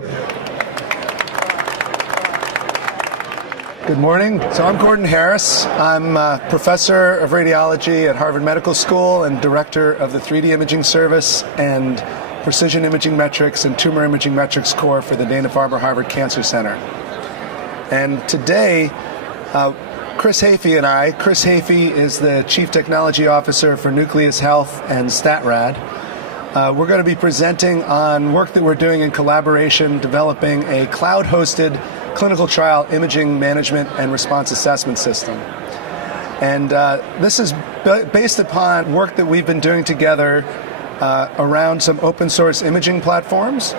Good morning. So I'm Gordon Harris. I'm a professor of radiology at Harvard Medical School and director of the 3D imaging service and precision imaging metrics and tumor imaging metrics core for the Dana-Farber Harvard Cancer Center. And today, Chris Hafey is the Chief Technology Officer for NucleusHealth and StatRad. We're going to be presenting on work that we're doing in collaboration developing a cloud-hosted clinical trial imaging management and response assessment system. And this is based upon work that we've been doing together around some open source imaging platforms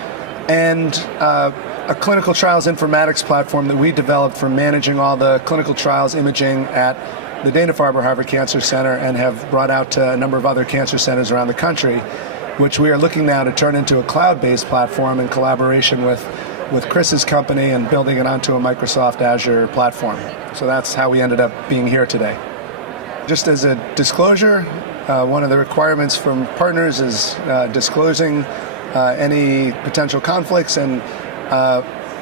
and a clinical trials informatics platform that we developed for managing all the clinical trials imaging at the Dana-Farber Harvard Cancer Center and have brought out to a number of other cancer centers around the country, which we are looking now to turn into a cloud-based platform in collaboration with Chris's company and building it onto a Microsoft Azure platform. So that's how we ended up being here today. Just as a disclosure, one of the requirements from partners is disclosing any potential conflicts, and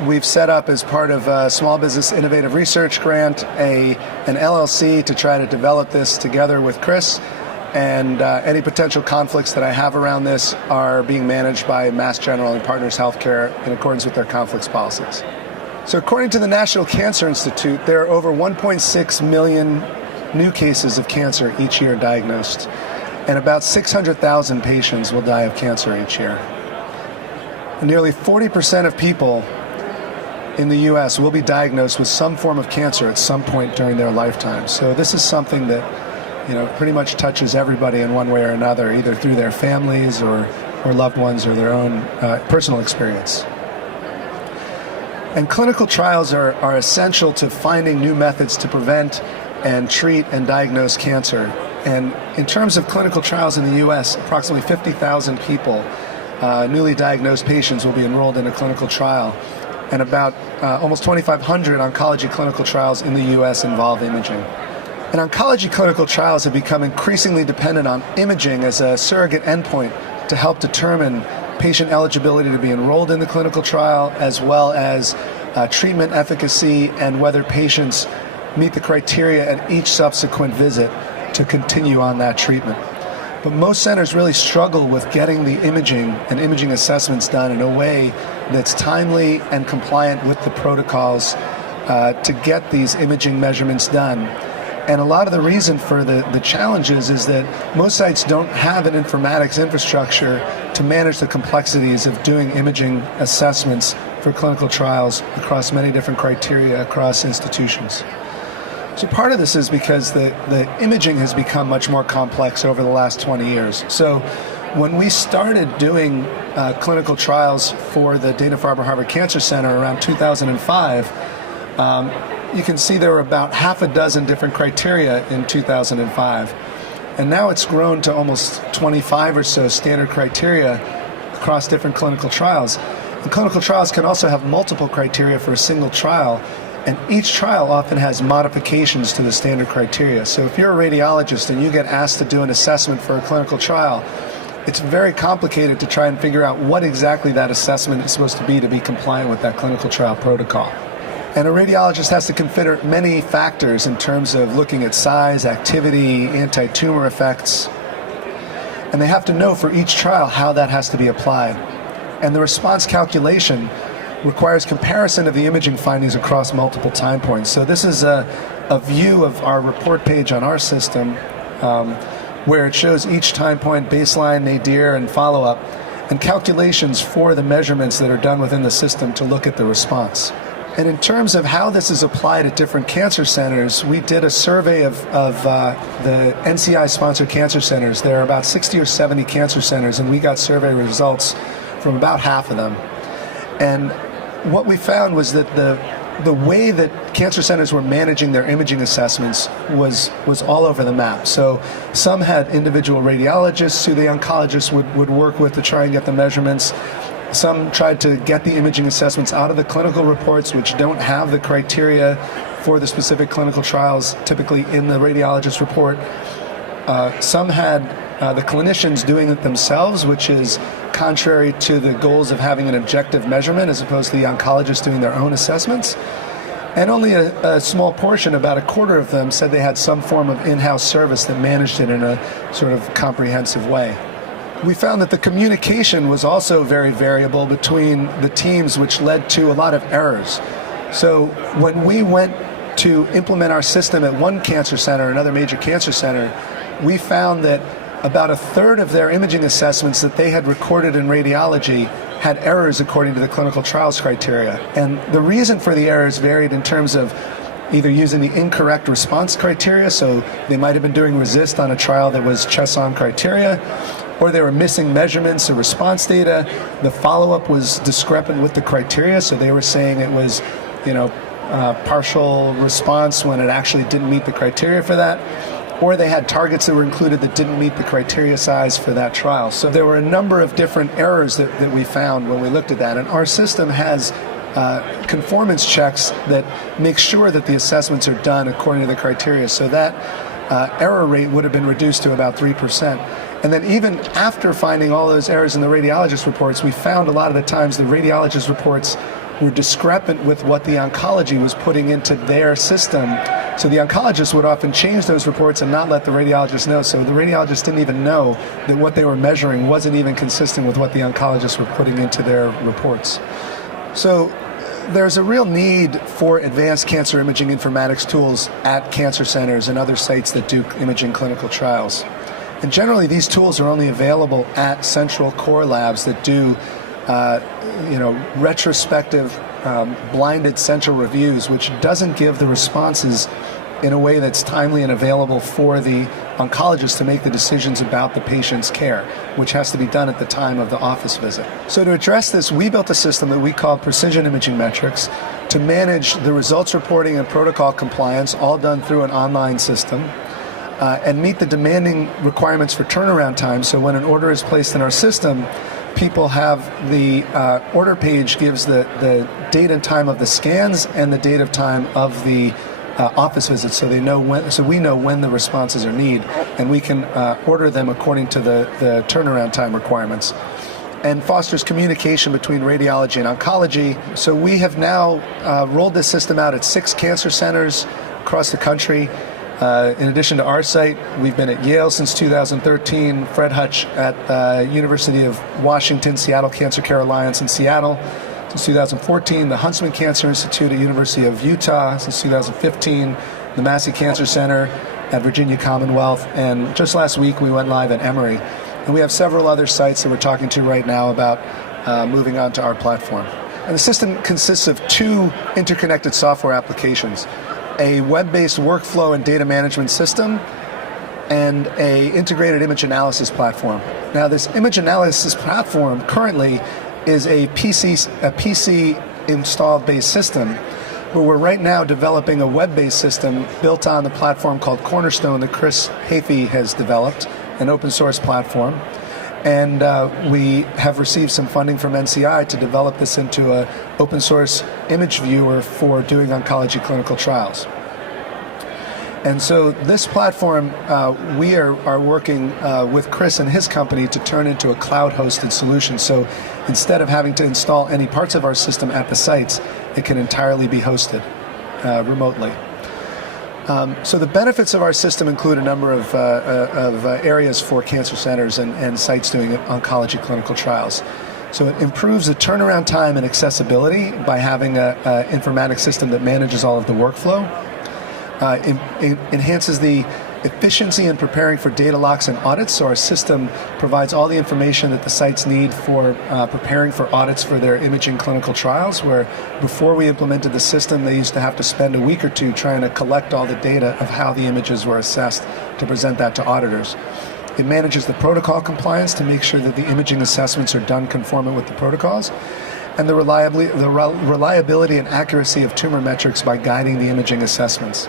we've set up as part of a Small Business Innovative Research Grant an LLC to try to develop this together with Chris, and any potential conflicts that I have around this are being managed by Mass General and Partners Healthcare in accordance with their conflicts policies. So according to the National Cancer Institute, there are over 1.6 million new cases of cancer each year diagnosed, and about 600,000 patients will die of cancer each year. And nearly 40% of people in the U.S. will be diagnosed with some form of cancer at some point during their lifetime. So this is something that pretty much touches everybody in one way or another, either through their families or loved ones or their own personal experience. And clinical trials are essential to finding new methods to prevent and treat and diagnose cancer. And in terms of clinical trials in the U.S., approximately 50,000 people, newly diagnosed patients, will be enrolled in a clinical trial. And about almost 2,500 oncology clinical trials in the U.S. involve imaging. And oncology clinical trials have become increasingly dependent on imaging as a surrogate endpoint to help determine patient eligibility to be enrolled in the clinical trial, as well as treatment efficacy and whether patients meet the criteria at each subsequent visit to continue on that treatment. But most centers really struggle with getting the imaging and imaging assessments done in a way that's timely and compliant with the protocols to get these imaging measurements done. And a lot of the reason for the challenges is that most sites don't have an informatics infrastructure to manage the complexities of doing imaging assessments for clinical trials across many different criteria across institutions. So part of this is because the imaging has become much more complex over the last 20 years. So when we started doing clinical trials for the Dana-Farber Harvard Cancer Center around 2005, you can see there were about half a dozen different criteria in 2005. And now it's grown to almost 25 or so standard criteria across different clinical trials. And clinical trials can also have multiple criteria for a single trial, and each trial often has modifications to the standard criteria. So if you're a radiologist and you get asked to do an assessment for a clinical trial, it's very complicated to try and figure out what exactly that assessment is supposed to be compliant with that clinical trial protocol. And a radiologist has to consider many factors in terms of looking at size, activity, anti-tumor effects. And they have to know for each trial how that has to be applied. And the response calculation requires comparison of the imaging findings across multiple time points. So this is a view of our report page on our system where it shows each time point, baseline, nadir, and follow-up, and calculations for the measurements that are done within the system to look at the response. And in terms of how this is applied at different cancer centers, we did a survey of the NCI-sponsored cancer centers. There are about 60 or 70 cancer centers, and we got survey results from about half of them. And what we found was that the way that cancer centers were managing their imaging assessments was all over the map. So some had individual radiologists who the oncologists would work with to try and get the measurements. Some tried to get the imaging assessments out of the clinical reports, which don't have the criteria for the specific clinical trials typically in the radiologist report. Some had the clinicians doing it themselves, which is contrary to the goals of having an objective measurement as opposed to the oncologists doing their own assessments. And only a small portion, about a quarter of them, said they had some form of in-house service that managed it in a sort of comprehensive way. We found that the communication was also very variable between the teams, which led to a lot of errors. So when we went to implement our system at one cancer center, another major cancer center, we found that about a third of their imaging assessments that they had recorded in radiology had errors according to the clinical trials criteria. And the reason for the errors varied in terms of either using the incorrect response criteria, so they might have been doing RESIST on a trial that was Chesson criteria, or they were missing measurements or response data. The follow-up was discrepant with the criteria, so they were saying it was, partial response when it actually didn't meet the criteria for that. Or they had targets that were included that didn't meet the criteria size for that trial. So there were a number of different errors that we found when we looked at that. And our system has conformance checks that make sure that the assessments are done according to the criteria. So that error rate would have been reduced to about 3%. And then even after finding all those errors in the radiologist reports, we found a lot of the times the radiologist reports were discrepant with what the oncology was putting into their system. So the oncologist would often change those reports and not let the radiologist know. So the radiologist didn't even know that what they were measuring wasn't even consistent with what the oncologists were putting into their reports. So there's a real need for advanced cancer imaging informatics tools at cancer centers and other sites that do imaging clinical trials. And generally these tools are only available at central core labs that do retrospective blinded central reviews, which doesn't give the responses in a way that's timely and available for the oncologist to make the decisions about the patient's care, which has to be done at the time of the office visit. So to address this, we built a system that we call Precision Imaging Metrics to manage the results reporting and protocol compliance, all done through an online system, and meet the demanding requirements for turnaround time. So when an order is placed in our system, people have the order page gives the date and time of the scans and the date of time of the office visits, so they know when. So we know when the responses are needed, and we can order them according to the turnaround time requirements. And fosters communication between radiology and oncology. So we have now rolled this system out at 6 cancer centers across the country. In addition to our site, we've been at Yale since 2013, Fred Hutch at University of Washington, Seattle Cancer Care Alliance in Seattle since 2014, the Huntsman Cancer Institute at University of Utah since 2015, the Massey Cancer Center at Virginia Commonwealth, and just last week we went live at Emory. And we have several other sites that we're talking to right now about moving on to our platform. And the system consists of 2 interconnected software applications: a web-based workflow and data management system, and a integrated image analysis platform. Now, this image analysis platform currently is a PC installed based system, but we're right now developing a web-based system built on the platform called Cornerstone that Chris Hafey has developed, an open source platform. And we have received some funding from NCI to develop this into an open source image viewer for doing oncology clinical trials. And so this platform, we are working with Chris and his company to turn into a cloud-hosted solution. So instead of having to install any parts of our system at the sites, it can entirely be hosted remotely. So the benefits of our system include a number of areas for cancer centers and sites doing oncology clinical trials. So it improves the turnaround time and accessibility by having an informatics system that manages all of the workflow. Enhances the efficiency in preparing for data locks and audits. So our system provides all the information that the sites need for preparing for audits for their imaging clinical trials, where before we implemented the system, they used to have to spend a week or 2 trying to collect all the data of how the images were assessed to present that to auditors. It manages the protocol compliance to make sure that the imaging assessments are done conformant with the protocols, and the reliability and accuracy of tumor metrics by guiding the imaging assessments.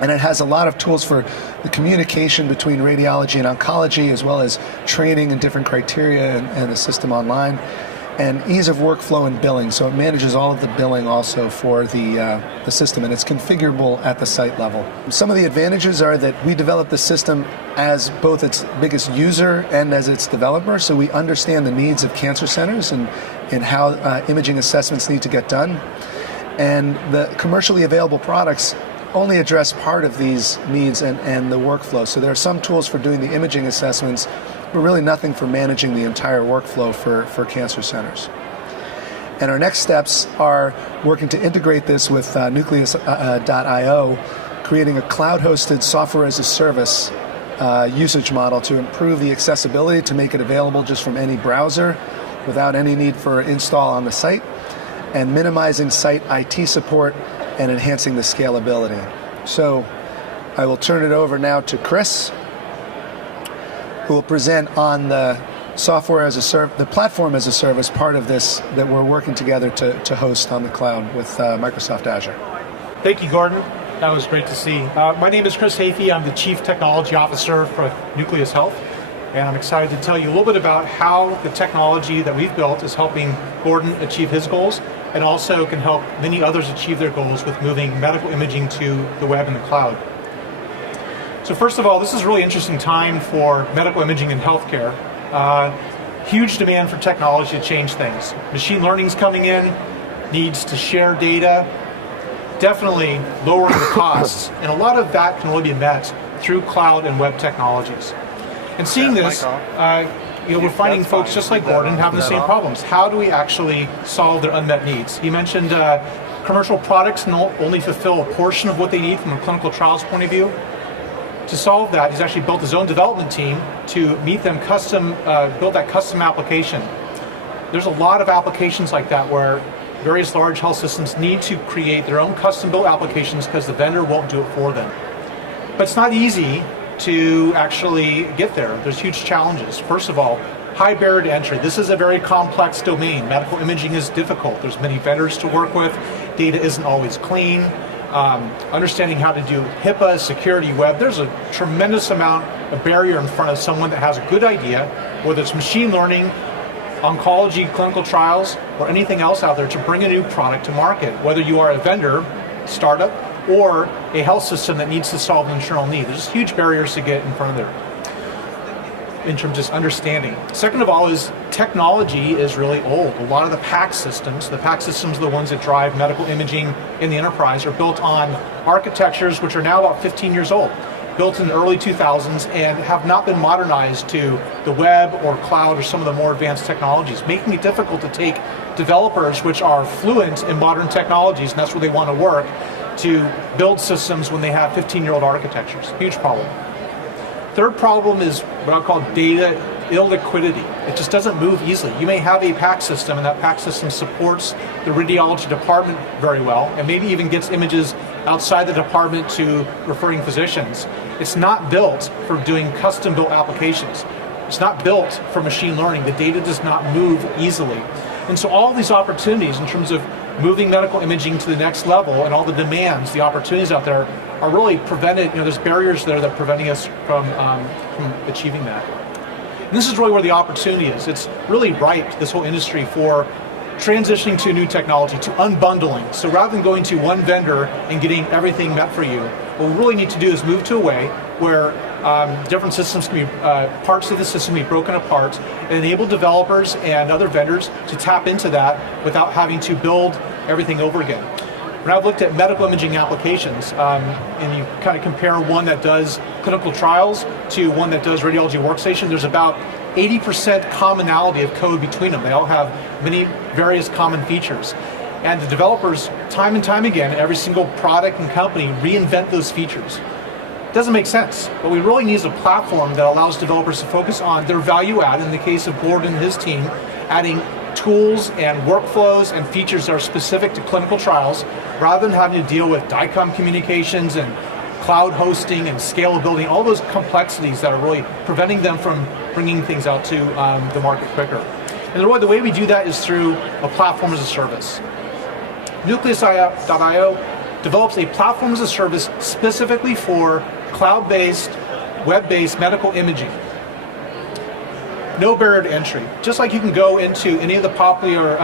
And it has a lot of tools for the communication between radiology and oncology, as well as training and different criteria and the system online. and ease of workflow and billing. So it manages all of the billing also for the system, and it's configurable at the site level. Some of the advantages are that we developed the system as both its biggest user and as its developer, so we understand the needs of cancer centers and how imaging assessments need to get done. And the commercially available products only address part of these needs and the workflow. So there are some tools for doing the imaging assessments, but really nothing for managing the entire workflow for cancer centers. And our next steps are working to integrate this with NucleusIO, creating a cloud-hosted software as a service usage model to improve the accessibility, to make it available just from any browser without any need for install on the site, and minimizing site IT support and enhancing the scalability. So I will turn it over now to Chris, who will present on the software as a service, the platform as a service part of this that we're working together to host on the cloud with Microsoft Azure. Thank you, Gordon. That was great to see. My name is Chris Hafey. I'm the Chief Technology Officer for NucleusHealth, and I'm excited to tell you a little bit about how the technology that we've built is helping Gordon achieve his goals, and also can help many others achieve their goals with moving medical imaging to the web and the cloud. So first of all, this is a really interesting time for medical imaging in healthcare. Huge demand for technology to change things. Machine learning's coming in, needs to share data, definitely lowering the costs, and a lot of that can only be met through cloud and web technologies. And seeing this, we're finding folks just like Gordon having the same problems. How do we actually solve their unmet needs? He mentioned commercial products only fulfill a portion of what they need from a clinical trials point of view. To solve that, he's actually built his own development team to meet them build that custom application. There's a lot of applications like that where various large health systems need to create their own custom-built applications because the vendor won't do it for them. But it's not easy to actually get there. There's huge challenges. First of all, high barrier to entry. This is a very complex domain. Medical imaging is difficult. There's many vendors to work with. Data isn't always clean. Understanding how to do HIPAA, security, web, there's a tremendous amount of barrier in front of someone that has a good idea, whether it's machine learning, oncology, clinical trials, or anything else out there to bring a new product to market, whether you are a vendor, startup, or a health system that needs to solve an internal need. There's huge barriers to get in front of there in terms of just understanding. Second of all is technology is really old. A lot of the PACS systems are the ones that drive medical imaging in the enterprise, are built on architectures which are now about 15 years old, built in the early 2000s and have not been modernized to the web or cloud or some of the more advanced technologies, making it difficult to take developers which are fluent in modern technologies, and that's where they want to work, to build systems when they have 15-year-old architectures. Huge problem. Third problem is what I'll call data illiquidity. It just doesn't move easily. You may have a PACS system, and that PACS system supports the radiology department very well, and maybe even gets images outside the department to referring physicians. It's not built for doing custom-built applications. It's not built for machine learning. The data does not move easily. And so all these opportunities in terms of moving medical imaging to the next level and all the demands, the opportunities out there are really prevented, there's barriers there that are preventing us from achieving that. And this is really where the opportunity is. It's really ripe, this whole industry, for transitioning to new technology, to unbundling. So rather than going to one vendor and getting everything met for you, what we really need to do is move to a way where different systems can be, parts of the system can be broken apart and enable developers and other vendors to tap into that without having to build everything over again. When I've looked at medical imaging applications, and you kind of compare one that does clinical trials to one that does radiology workstation, there's about 80% commonality of code between them. They all have many various common features. And the developers, time and time again, every single product and company reinvent those features. It doesn't make sense. What we really need is a platform that allows developers to focus on their value add. In the case of Gordon and his team, adding tools and workflows and features that are specific to clinical trials, rather than having to deal with DICOM communications and cloud hosting and scalability, all those complexities that are really preventing them from bringing things out to the market quicker. And the way we do that is through a platform as a service. NucleusIO develops a platform as a service specifically for cloud-based, web-based medical imaging. no barrier to entry. Just like you can go into any of the popular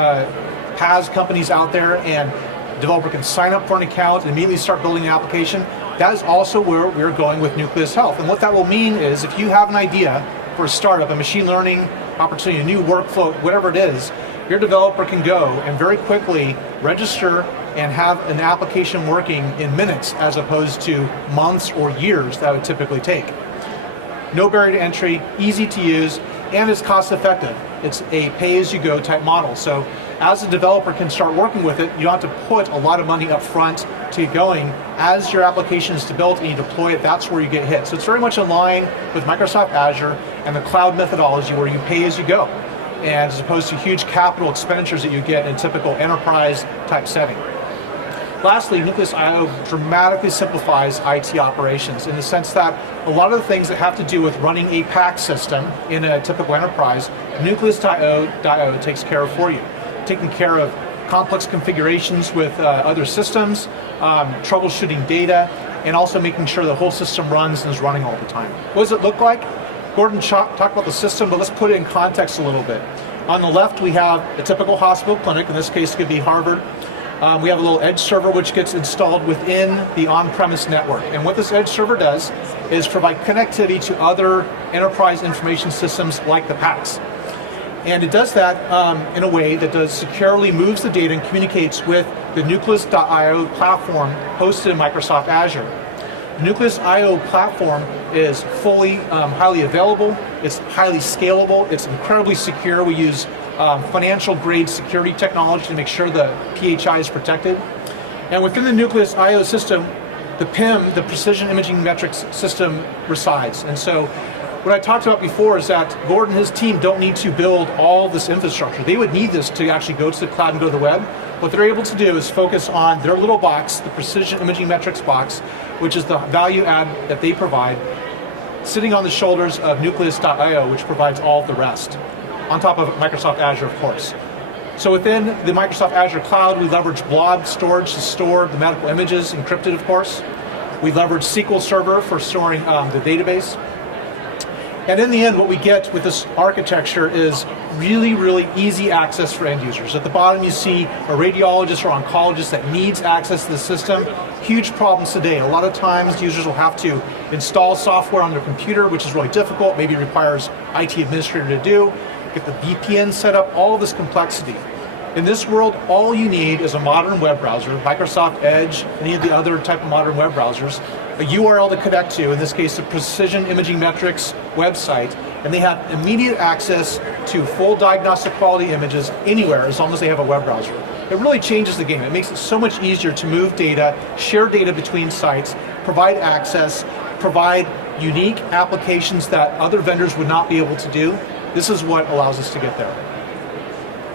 PaaS companies out there and the developer can sign up for an account and immediately start building an application, that is also where we're going with NucleusHealth. And what that will mean is if you have an idea for a startup, a machine learning opportunity, a new workflow, whatever it is, your developer can go and very quickly register and have an application working in minutes as opposed to months or years that would typically take. No barrier to entry, easy to use, and it's cost effective. It's a pay-as-you-go type model. So as a developer can start working with it, you don't have to put a lot of money up front to get going. As your application is built and you deploy it, that's where you get hit. So it's very much in line with Microsoft Azure and the cloud methodology where you pay as you go, and as opposed to huge capital expenditures that you get in a typical enterprise type setting. Lastly, NucleusIO dramatically simplifies IT operations in the sense that a lot of the things that have to do with running a PAC system in a typical enterprise, NucleusIO takes care of for you. Taking care of complex configurations with other systems, troubleshooting data, and also making sure the whole system runs and is running all the time. What does it look like? Gordon talked about the system, but let's put it in context a little bit. On the left, we have a typical hospital clinic. In this case, it could be Harvard. We have a little edge server which gets installed within the on-premise network. And what this edge server does is provide connectivity to other enterprise information systems like the PACS. And it does that in a way that securely moves the data and communicates with the Nucleus.io platform hosted in Microsoft Azure. The NucleusIO platform is fully, highly available, it's highly scalable, it's incredibly secure. We use financial grade security technology to make sure the PHI is protected. And within the NucleusIO system, the PIM, the Precision Imaging Metrics system, resides. And so what I talked about before is that Gordon and his team don't need to build all this infrastructure. They would need this to actually go to the cloud and go to the web. What they're able to do is focus on their little box, the Precision Imaging Metrics box, which is the value add that they provide, sitting on the shoulders of Nucleus.io, which provides all of the rest, on top of Microsoft Azure, of course. So within the Microsoft Azure cloud, we leverage blob storage to store the medical images, encrypted, of course. We leverage SQL Server for storing the database. And in the end, what we get with this architecture is really, really easy access for end users. At the bottom, you see a radiologist or oncologist that needs access to the system. Huge problems today. A lot of times, users will have to install software on their computer, which is really difficult, maybe requires IT administrator to do, get the VPN set up, all of this complexity. In this world, all you need is a modern web browser, Microsoft Edge, any of the other type of modern web browsers, a URL to connect to, in this case the Precision Imaging Metrics website, and they have immediate access to full diagnostic quality images anywhere as long as they have a web browser. It really changes the game. It makes it so much easier to move data, share data between sites, provide access, provide unique applications that other vendors would not be able to do. This is what allows us to get there.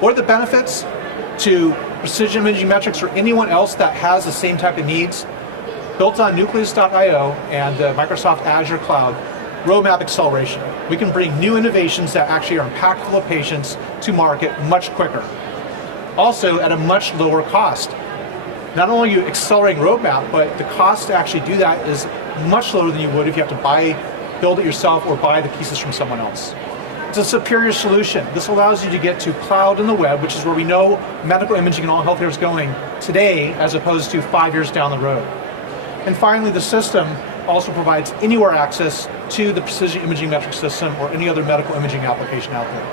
What are the benefits to Precision Imaging Metrics or anyone else that has the same type of needs? Built on Nucleus.io and Microsoft Azure Cloud, roadmap acceleration. We can bring new innovations that actually are impactful of patients to market much quicker. Also at a much lower cost. Not only are you accelerating roadmap, but the cost to actually do that is much lower than you would if you have to build it yourself or buy the pieces from someone else. It's a superior solution. This allows you to get to cloud and the web, which is where we know medical imaging and all healthcare is going today as opposed to 5 years down the road. And finally, the system also provides anywhere access to the Precision Imaging Metrics system or any other medical imaging application out there.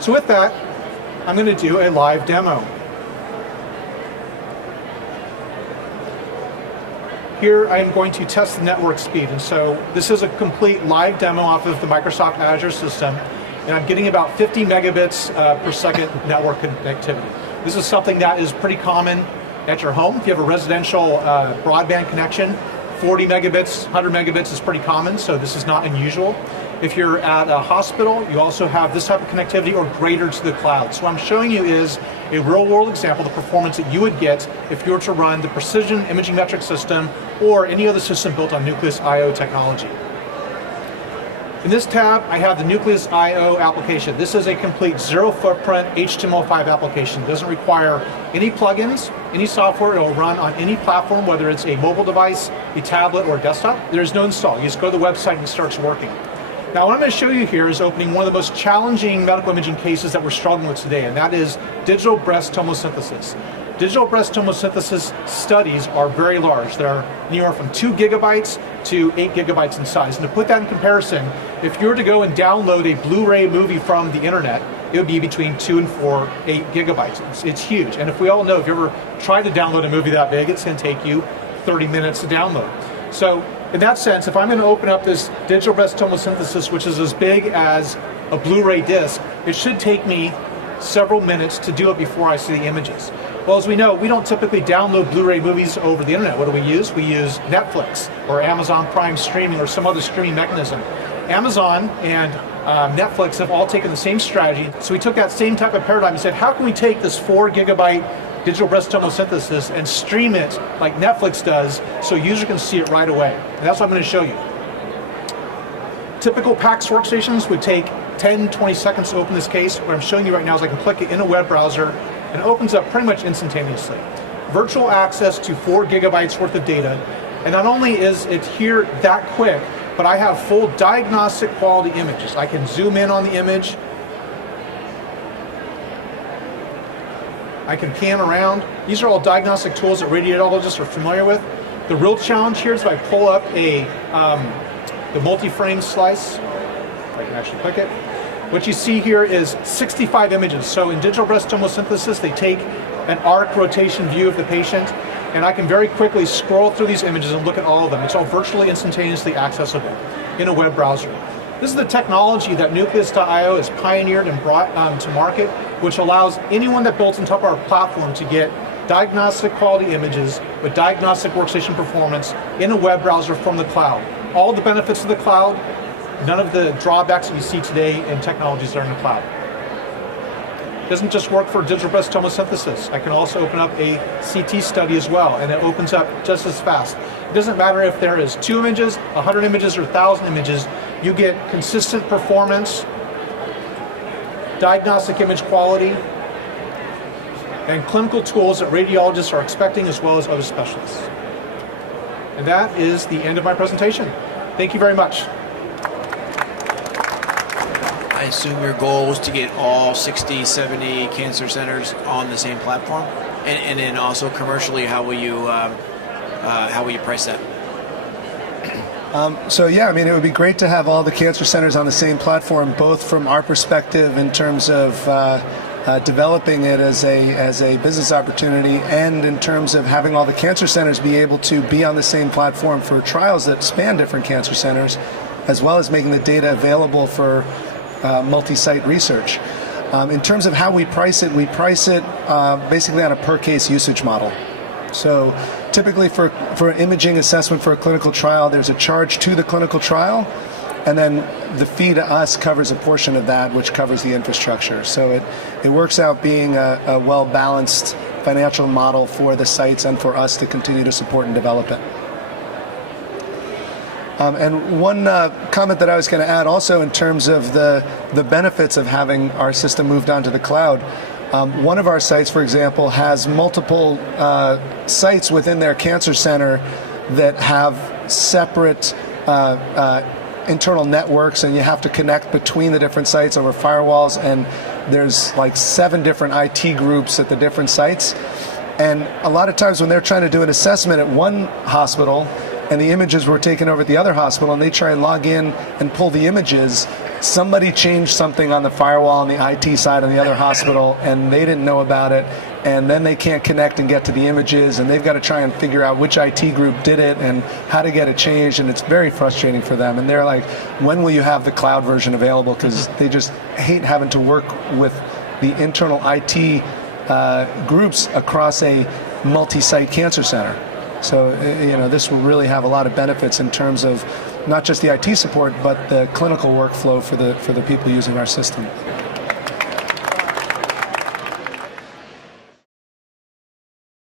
So with that, I'm going to do a live demo. Here I am going to test the network speed, and so this is a complete live demo off of the Microsoft Azure system, and I'm getting about 50 megabits per second network connectivity. This is something that is pretty common at your home. If you have a residential broadband connection, 40 megabits, 100 megabits is pretty common, so this is not unusual. If you're at a hospital, you also have this type of connectivity or greater to the cloud. So what I'm showing you is a real-world example of the performance that you would get if you were to run the Precision Imaging Metrics system or any other system built on NucleusIO technology. In this tab, I have the NucleusIO application. This is a complete zero-footprint HTML5 application. It doesn't require any plugins, any software. It will run on any platform, whether it's a mobile device, a tablet, or a desktop. There's no install. You just go to the website and it starts working. Now what I'm going to show you here is opening one of the most challenging medical imaging cases that we're struggling with today, and that is digital breast tomosynthesis. Digital breast tomosynthesis studies are very large. They're anywhere from 2 gigabytes to 8 gigabytes in size. And to put that in comparison, if you were to go and download a Blu-ray movie from the internet, it would be between 2 and 8 gigabytes. It's huge. And if we all know, if you ever tried to download a movie that big, it's going to take you 30 minutes to download. So in that sense, if I'm going to open up this digital breast tomosynthesis, which is as big as a Blu-ray disc, it should take me several minutes to do it before I see the images. Well, as we know, we don't typically download Blu-ray movies over the internet. What do we use? We use Netflix or Amazon Prime streaming or some other streaming mechanism. Amazon and Netflix have all taken the same strategy. So we took that same type of paradigm and said, how can we take this 4 gigabyte digital breast tomosynthesis and stream it like Netflix does so a user can see it right away? And that's what I'm going to show you. Typical PACS workstations would take 10, 20 seconds to open this case. What I'm showing you right now is I can click it in a web browser and it opens up pretty much instantaneously. Virtual access to 4 gigabytes worth of data. And not only is it here that quick, but I have full diagnostic quality images. I can zoom in on the image. I can pan around. These are all diagnostic tools that radiologists are familiar with. The real challenge here is if I pull up the multi-frame slice, if I can actually click it, what you see here is 65 images. So in digital breast tomosynthesis, they take an arc rotation view of the patient, and I can very quickly scroll through these images and look at all of them. It's all virtually instantaneously accessible in a web browser. This is the technology that Nucleus.io has pioneered and brought to market, which allows anyone that builds on top of our platform to get diagnostic quality images with diagnostic workstation performance in a web browser from the cloud. All the benefits of the cloud, none of the drawbacks that you see today in technologies that are in the cloud. It doesn't just work for digital breast tomosynthesis. I can also open up a CT study as well, and it opens up just as fast. It doesn't matter if there is 2 images, 100 images, or 1,000 images, you get consistent performance, diagnostic image quality, and clinical tools that radiologists are expecting as well as other specialists. And that is the end of my presentation. Thank you very much. I assume your goal is to get all 60, 70 cancer centers on the same platform, and then also commercially, how will you price that? So yeah, I mean, it would be great to have all the cancer centers on the same platform, both from our perspective in terms of developing it as a business opportunity, and in terms of having all the cancer centers be able to be on the same platform for trials that span different cancer centers, as well as making the data available for multi-site research. In terms of how we price it basically on a per-case usage model. So typically for an imaging assessment for a clinical trial, there's a charge to the clinical trial, and then the fee to us covers a portion of that, which covers the infrastructure. So it works out being a well-balanced financial model for the sites and for us to continue to support and develop it. And one comment that I was going to add also in terms of the benefits of having our system moved onto the cloud. One of our sites, for example, has multiple sites within their cancer center that have separate internal networks, and you have to connect between the different sites over firewalls, and there's like 7 different IT groups at the different sites. And a lot of times when they're trying to do an assessment at one hospital, and the images were taken over at the other hospital, and they try and log in and pull the images, somebody changed something on the firewall on the IT side on the other hospital, and they didn't know about it, and then they can't connect and get to the images, and they've got to try and figure out which IT group did it and how to get it changed, and it's very frustrating for them. And they're like, when will you have the cloud version available? Because they just hate having to work with the internal IT groups across a multi-site cancer center. So, this will really have a lot of benefits in terms of not just the IT support, but the clinical workflow for the people using our system.